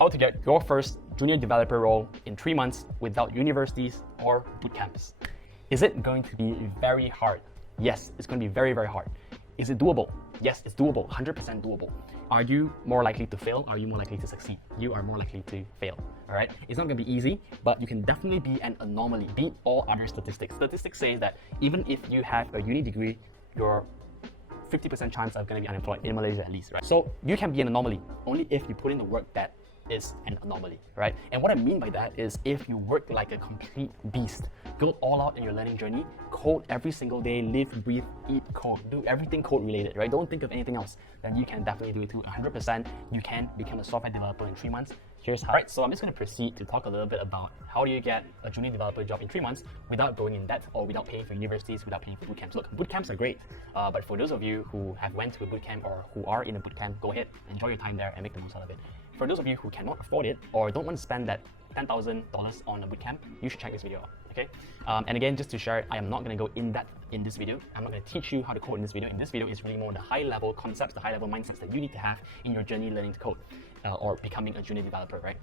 how to get your first junior developer role in 3 months without universities or bootcamps. Is it going to be very hard? Yes, it's going to be very, very hard. Is it doable? Yes, it's doable, 100% doable. Are you more likely to fail? Are you more likely to succeed? You are more likely to fail, all right? It's not gonna be easy, but you can definitely be an anomaly, beat all other statistics. Statistics say that even if you have a uni degree, you're 50% chance of gonna be unemployed, in Malaysia at least, right? So you can be an anomaly only if you put in the work that is an anomaly, right? And what I mean by that is if you work like a complete beast, go all out in your learning journey, code every single day, live, breathe, eat code, do everything code related, right? Don't think of anything else. Then you can definitely do it too. 100%, you can become a software developer in 3 months. Here's how. All right, so I'm just going to proceed to talk a little bit about how do you get a junior developer job in 3 months without going in debt or without paying for universities, without paying for bootcamps. Look, bootcamps are great, but for those of you who have went to a bootcamp or who are in a bootcamp, go ahead, enjoy your time there and make the most out of it. For those of you who cannot afford it or don't want to spend that $10,000 on a bootcamp, you should check this video out, okay? And again, just to share, I am not going to go in depth in this video. I'm not going to teach you how to code in this video. In this video, it's really more the high-level concepts, the high-level mindsets that you need to have in your journey learning to code or becoming a junior developer, right?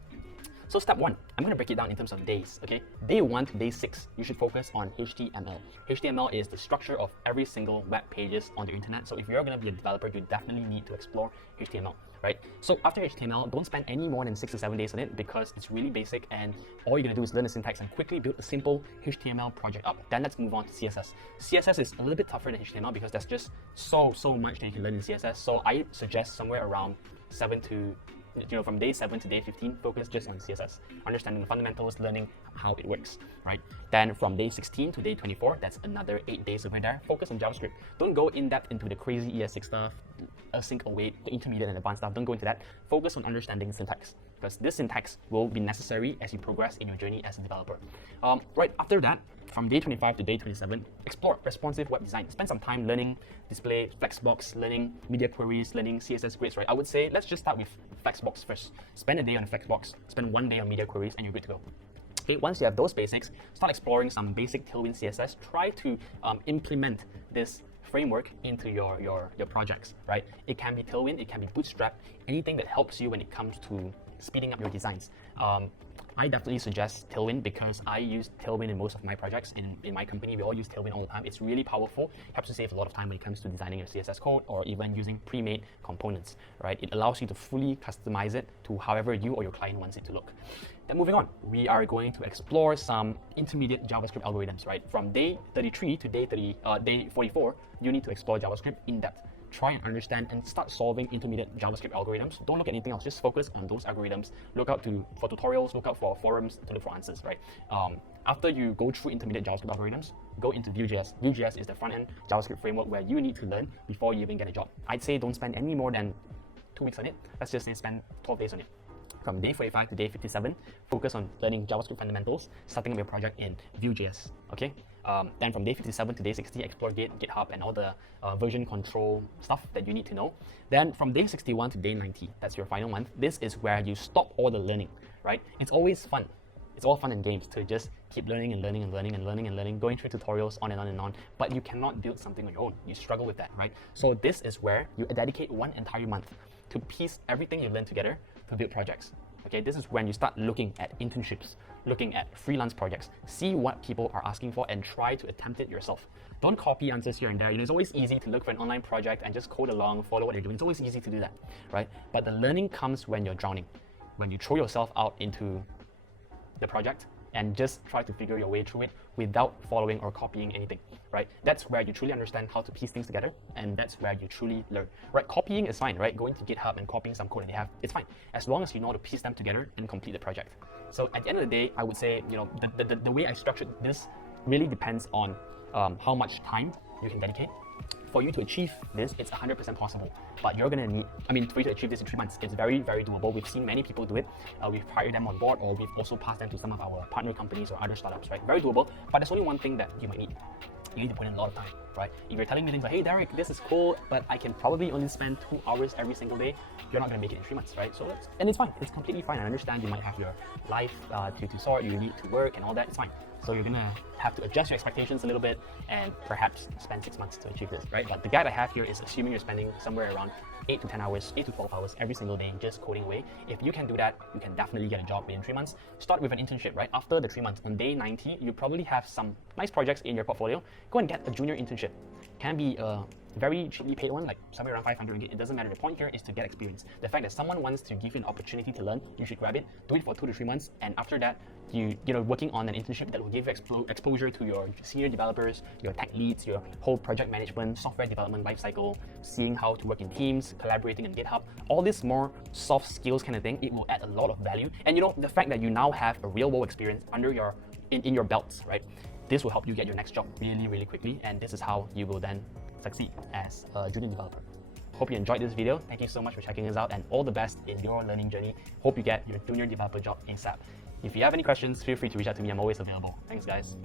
So step 1, I'm going to break it down in terms of days, okay? Day 1 to day 6, you should focus on HTML. HTML is the structure of every single web pages on the internet. So if you're going to be a developer, you definitely need to explore HTML, right? So after HTML, don't spend any more than 6 to 7 days on it because it's really basic and all you're going to do is learn the syntax and quickly build a simple HTML project up. Then let's move on to CSS. CSS is a little bit tougher than HTML because there's just so much that you can learn in CSS. So I suggest somewhere around from day 7 to day 15, focus just on CSS, understanding the fundamentals, learning how it works, right? Then from day 16 to day 24, that's another 8 days over there, focus on JavaScript. Don't go in depth into the crazy ES6 stuff, async, await, the intermediate and advanced stuff. Don't go into that. Focus on understanding syntax because this syntax will be necessary as you progress in your journey as a developer. Right after that, from day 25 to day 27, explore responsive web design. Spend some time learning display, Flexbox, learning media queries, learning CSS grids, right? I would say let's just start with Flexbox first. Spend a day on Flexbox, spend 1 day on media queries, and you're good to go. Okay, once you have those basics, start exploring some basic Tailwind CSS. Try to implement this framework into your projects, right? It can be Tailwind, it can be Bootstrap, anything that helps you when it comes to speeding up your designs. I definitely suggest Tailwind because I use Tailwind in most of my projects. In my company, we all use Tailwind all the time. It's really powerful, helps you save a lot of time when it comes to designing your CSS code or even using pre-made components, right? It allows you to fully customize it to however you or your client wants it to look. Then moving on, we are going to explore some intermediate JavaScript algorithms, right? From day 33 to day 44, you need to explore JavaScript in depth. Try and understand and start solving intermediate JavaScript algorithms. Don't look at anything else, just focus on those algorithms. Look out for tutorials, look out for forums to look for answers, right? After you go through intermediate JavaScript algorithms, go into Vue.js. Vue.js is the front-end JavaScript framework where you need to learn before you even get a job. I'd say don't spend any more than 2 weeks on it. Let's just say spend 12 days on it. From day 45 to day 57, focus on learning JavaScript fundamentals, starting up your project in Vue.js, okay? Then from day 57 to day 60, explore GitHub and all the version control stuff that you need to know. Then from day 61 to day 90, that's your final month, this is where you stop all the learning, right? It's always fun. It's all fun and games to just keep learning and learning and learning and learning and learning, going through tutorials on and on and on, but you cannot build something on your own. You struggle with that, right? So this is where you dedicate 1 entire month to piece everything you've learned together to build projects. Okay, this is when you start looking at internships, looking at freelance projects, see what people are asking for and try to attempt it yourself. Don't copy answers here and there. It's always easy to look for an online project and just code along, follow what they're doing. It's always easy to do that, right? But the learning comes when you're drowning, when you throw yourself out into the project and just try to figure your way through it without following or copying anything, right? That's where you truly understand how to piece things together, and that's where you truly learn, right? Copying is fine, right? Going to GitHub and copying some code that they have, it's fine, as long as you know how to piece them together and complete the project. So at the end of the day, I would say, the way I structured this really depends on how much time you can dedicate. For you to achieve this, it's 100% possible, but you're gonna need, for you to achieve this in 3 months, it's very, very doable. We've seen many people do it. We've hired them on board, or we've also passed them to some of our partner companies or other startups, right? Very doable, but there's only one thing that you might need. You need to put in a lot of time. right? If you're telling me things like, hey Derek, this is cool, but I can probably only spend 2 hours every single day, you're not gonna make it in 3 months, right? So and it's fine, it's completely fine. I understand you might have your life to sort, you need to work and all that, it's fine. So you're gonna have to adjust your expectations a little bit and perhaps spend 6 months to achieve this, right? But the guide I have here is assuming you're spending somewhere around 8 to 10 hours, 8 to 12 hours every single day just coding away. If you can do that, you can definitely get a job within 3 months. Start with an internship, right? After the 3 months, on day 90, you probably have some nice projects in your portfolio. Go and get a junior internship. Can be a very cheaply paid one, like somewhere around 500 ringgit. It doesn't matter. The point here is to get experience. The fact that someone wants to give you an opportunity to learn, you should grab it. Do it for 2 to 3 months, and after that, you know, working on an internship that will give you exposure to your senior developers, your tech leads, your whole project management, software development lifecycle, seeing how to work in teams, collaborating on GitHub, all this more soft skills kind of thing. It will add a lot of value. And you know, the fact that you now have a real world experience under your in your belts, right? This will help you get your next job really, really quickly, and this is how you will then succeed as a junior developer. Hope you enjoyed this video. Thank you so much for checking us out, and all the best in your learning journey. Hope you get your junior developer job ASAP. If you have any questions, feel free to reach out to me. I'm always available. Thanks, guys.